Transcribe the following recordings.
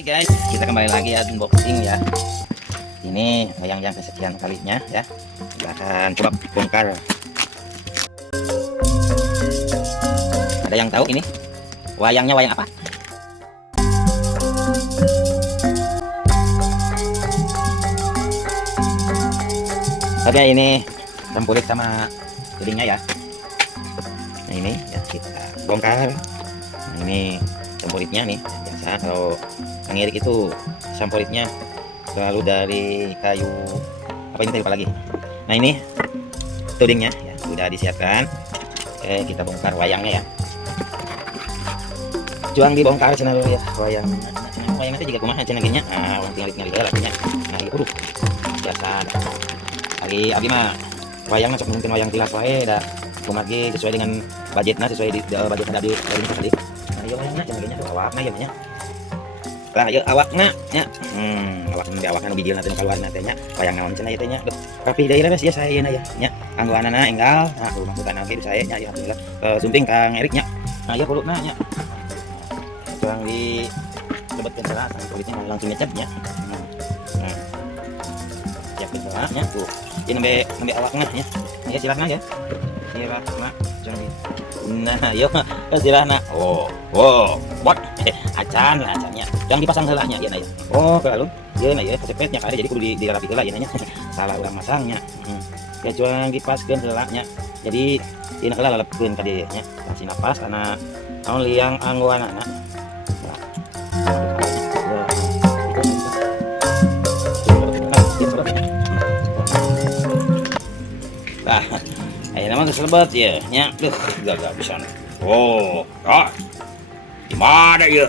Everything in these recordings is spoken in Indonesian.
Oke guys, kita kembali lagi ya unboxing ya. Ini wayang yang kesekian kalinya ya. Kita akan coba bongkar. Ada yang tahu ini wayangnya wayang apa? Oke, ini tempulik sama tudingnya ya. Nah ini ya kita bongkar. Nah, ini tempuliknya nih. Biasa kalau ngirik itu sampolitnya selalu dari kayu apa ini, kayu apa lagi. Nah ini tudingnya ya sudah disiapkan. Oke, kita bongkar wayangnya ya. Juang dibongkar cenah ya wayang. Wayang itu juga kumaha cenah nya. Ah, orang tinggal lakinya. Nah, iya biasa lagi abi mah wayang cocok mungkin wayang tilas wae da kumagi sesuai dengan budgetnya, sesuai di budgetnya tadi tadi. Nah, iya wayangnya cenah nya tuh awakna ya nya. Lah yuk awakna nya. Awakna bijil nanti keluar nanti nya wayang naon cenah ieu nya. Rapi deui lah ya saya na ya nya. Kanggo anana enggal. Nah, tuh masukkan lagi saya nya ya alhamdulillah. Sumping Kang Erik nya. Nah, ya kulutna nya. Juang di lebetkeun heula sang kulitnya langsung ngecap nya. Nah. Siapkeun heula nya tuh. Ini nembe awakna ya. Ya silahna ya. Silahna juang di. Nah, yuk silahna. Oh, bot. Acan lah acannya. Yang dipasang helahnya ya nah ya. Oh, kalau ya nah ya cepetnya kali jadi kudu dirapi heula ya nanya. Salah urang masangnya. Ya cuang dipaskeun helahnya. Jadi dina heula lalepkeun ka dieu nya. Kasih napas kana naon liang anggoanana. Nah, ayo nama keselebet ya nya. Duh, gak bisa. Oh, gimana ya?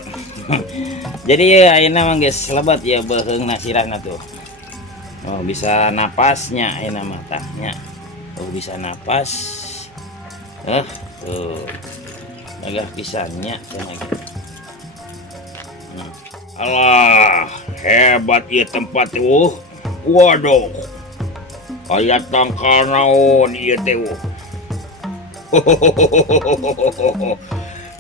Jadi ya ayeuna mah geus lebat ya beuheungna sirahna tuh. Oh, bisa napasnya ayeuna mah tahnya. Oh, bisa napas. Tuh. Gagah pisannya cenah gitu. Alah, hebat ya tempat tuh. Waduh. Kayak tangkal naon ieu teh.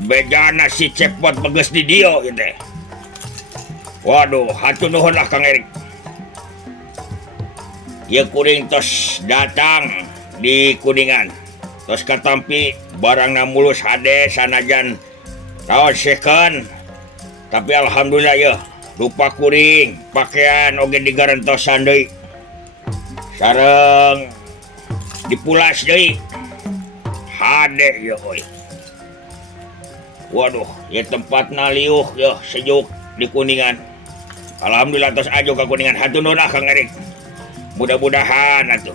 Bejana si cepot bagus di dia ieu teh. Waduh, hatur nuhun lah Kang Erik. Ieu kuring tos datang di Kuningan. Tos katampi barangna mulus hade sanajan taon second. Tapi alhamdulillah ya, rupa kuring pakaian oge digarantosan deui. Sareng dipulas deui. Hade ya oi. Waduh, ya tempatna liuh ya sejuk di Kuningan. Alhamdulillah tos ajo ka Kuningan. Hatur nuhun Kang Erik. Mudah-mudahan atuh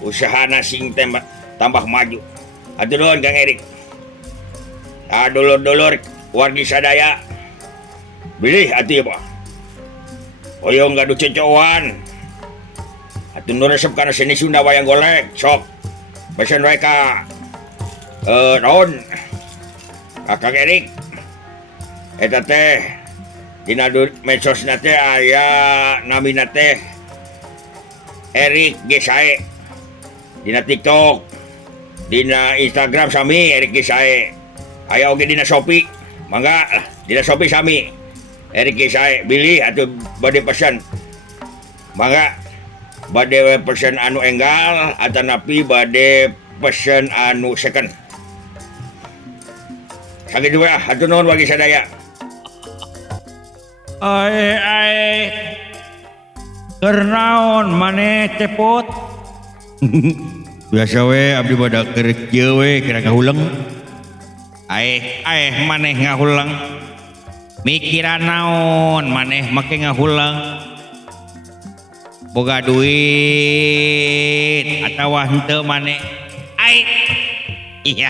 usahana sing tambah maju. Hatur nuhun Kang Erik. Dulur-dulur wargi sadaya. Bilih atuh ya, Pak. Hoyong gaduh cocokan. Atuh nu resep kana seni Sunda wayang golek, sok. Pesen wae ka naon? Kang Erik. Eta teh dina medsosna teh aya namina teh Erik Gesae. Dina TikTok, dina Instagram sami Erik Gesae. Aya oge dina Shopee. Mangga dina Shopee sami Erik Gesae. Bilih atuh bade pesan. Mangga bade pesan anu enggal atanapi bade pesan anu second. Sakitu wae, hatur nuhun wagi sadaya. Ai keur naon maneh cepot? Biasa we abdi badak keur kieu we kira ngahulang. Maneh ngahulang. Mikiran naon maneh make ngahulang? Boga duit atawa henteu maneh? Iya.